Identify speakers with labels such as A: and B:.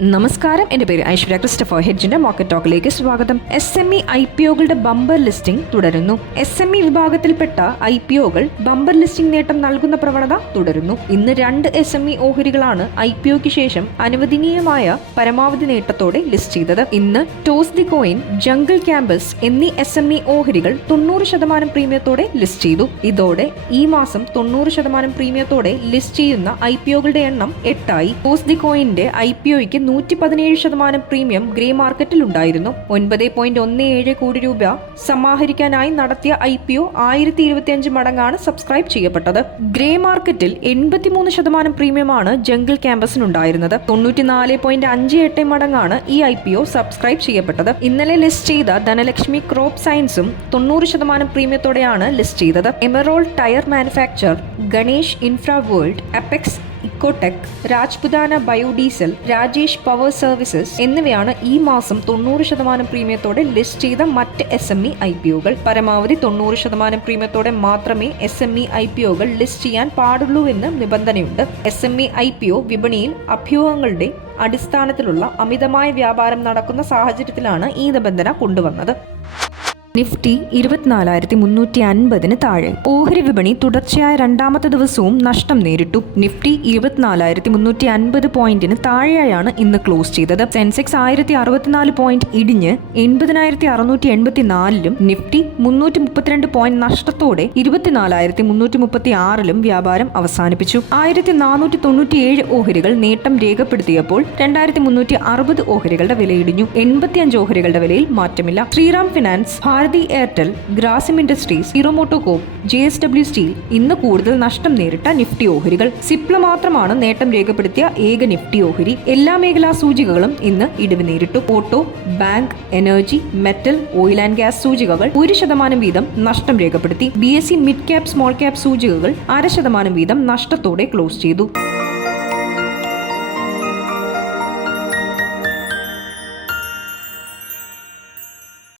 A: നമസ്കാരം. എന്റെ പേര് ഐശ്വര്യ ക്രിസ്റ്റഫർ ഹെഡ്ജിന്റെ മാർക്കറ്റ് ടോക്കിലേക്ക് സ്വാഗതം. S M E I P ഒകളുടെ bumper listing തുടരുന്നു. എസ് എം ഇ വിഭാഗത്തിൽപ്പെട്ട ഐ പി ഒകൾ ബമ്പർ ലിസ്റ്റിംഗ് നേട്ടം നൽകുന്ന പ്രവണത തുടരുന്നു. ഇന്ന് രണ്ട് എസ് എം ഇ ഓഹരികളാണ് ഐ പി ഒക്ക് ശേഷം അനുവദനീയമായ പരമാവധി നേട്ടത്തോടെ ലിസ്റ്റ് ചെയ്തത്. ഇന്ന് toss the coin jungle campus എന്നീ എസ് എം ഇ ഓഹരികൾ തൊണ്ണൂറ് ശതമാനം പ്രീമിയത്തോടെ ലിസ്റ്റ് ചെയ്തു. ഇതോടെ ഈ മാസം തൊണ്ണൂറ് ശതമാനം പ്രീമിയത്തോടെ ലിസ്റ്റ് ചെയ്യുന്ന ഐ പി ഒകളുടെ എണ്ണം എട്ടായി. ടോസ് ദി കോയിന്റെ ഐ പി ഒയ്ക്ക് നൂറ്റി പതിനേഴ് ശതമാനം പ്രീമിയം ഗ്രേ മാർക്കറ്റിൽ ഉണ്ടായിരുന്നു. ഒൻപത് പോയിന്റ് ഒന്ന് ഏഴ് കോടി രൂപ സമാഹരിക്കാനായി നടത്തിയ ഐ പി ഒ ആയിരത്തി ഇരുപത്തിയഞ്ച് മടങ്ങാണ് സബ്സ്ക്രൈബ് ചെയ്യപ്പെട്ടത്. ഗ്രേ മാർക്കറ്റിൽ എൺപത്തിമൂന്ന് ശതമാനം പ്രീമിയമാണ് ജംഗിൾ ക്യാമ്പസിനുണ്ടായിരുന്നത്. തൊണ്ണൂറ്റിനാല് പോയിന്റ് അഞ്ച് എട്ട് മടങ്ങാണ് ഈ ഐ പി ഒ സബ്സ്ക്രൈബ് ചെയ്യപ്പെട്ടത്. ഇന്നലെ ലിസ്റ്റ് ചെയ്ത ധനലക്ഷ്മി ക്രോപ്പ് സയൻസും തൊണ്ണൂറ് ശതമാനം പ്രീമിയത്തോടെയാണ് ലിസ്റ്റ് ചെയ്തത്. Emerald tyre manufacture Ganesh infra world apex ecotech Rajputana biodiesel Rajesh power services എന്നിവയാണ് ഈ മാസം തൊണ്ണൂറ് ശതമാനം പ്രീമിയത്തോടെ ലിസ്റ്റ് ചെയ്ത മറ്റ് S M E I P ഒകൾ. പരമാവധി തൊണ്ണൂറ് ശതമാനം പ്രീമിയത്തോടെ മാത്രമേ S M E I P ഒകൾ list ചെയ്യാൻ പാടുള്ളൂ എന്ന് നിബന്ധനയുണ്ട്. S M E I P O വിപണിയിൽ അഭ്യൂഹങ്ങളുടെ അടിസ്ഥാനത്തിലുള്ള അമിതമായ വ്യാപാരം നടക്കുന്ന സാഹചര്യത്തിലാണ് ഈ നിബന്ധന കൊണ്ടുവന്നത്. നിഫ്റ്റി ഇരുപത്തിനാലായിരത്തി മുന്നൂറ്റി അൻപതിന് താഴെ. ഓഹരി വിപണി തുടർച്ചയായ രണ്ടാമത്തെ ദിവസവും നഷ്ടം നേരിട്ടു. നിഫ്റ്റി ഇരുപത്തിനാലായിരത്തി മുന്നൂറ്റി അൻപത് പോയിന്റിന് താഴെയായാണ് ഇന്ന് ക്ലോസ് ചെയ്തത്. സെൻസെക്സ് ആയിരത്തി അറുപത്തിനാല് പോയിന്റ് ഇടിഞ്ഞ് എൺപതിനായിരത്തി അറുന്നൂറ്റി എൺപത്തി നാലിലും നിഫ്റ്റി മുന്നൂറ്റി മുപ്പത്തിരണ്ട് പോയിന്റ് നഷ്ടത്തോടെ ഇരുപത്തിനാലായിരത്തി മുന്നൂറ്റി മുപ്പത്തി ആറിലും വ്യാപാരം അവസാനിപ്പിച്ചു. ആയിരത്തി നാനൂറ്റി തൊണ്ണൂറ്റിയേഴ് ഓഹരികൾ നേട്ടം രേഖപ്പെടുത്തിയപ്പോൾ രണ്ടായിരത്തി മുന്നൂറ്റി അറുപത് ഓഹരികളുടെ വിലയിടിഞ്ഞു. എൺപത്തിയഞ്ച് ഓഹരികളുടെ വിലയിൽ മാറ്റമില്ല. Shriram finance Bharti Airtel Grasim industries ഇറോമോട്ടോകോപ്പ് J S W steel ഇന്ന് കൂടുതൽ നഷ്ടം നേരിട്ട നിഫ്റ്റി ഓഹരികൾ. സിപ്ല മാത്രമാണ് നേട്ടം രേഖപ്പെടുത്തിയ ഏക നിഫ്റ്റി ഓഹരി. എല്ലാ മേഖലാ സൂചികകളും ഇന്ന് ഇടിവ് നേരിട്ടു. Auto bank energy metal oil and gas സൂചികകൾ ഒരു ശതമാനം വീതം നഷ്ടം രേഖപ്പെടുത്തി. B S C mid cap small cap സൂചികകൾ അര ശതമാനം വീതം നഷ്ടത്തോടെ ക്ലോസ് ചെയ്തു.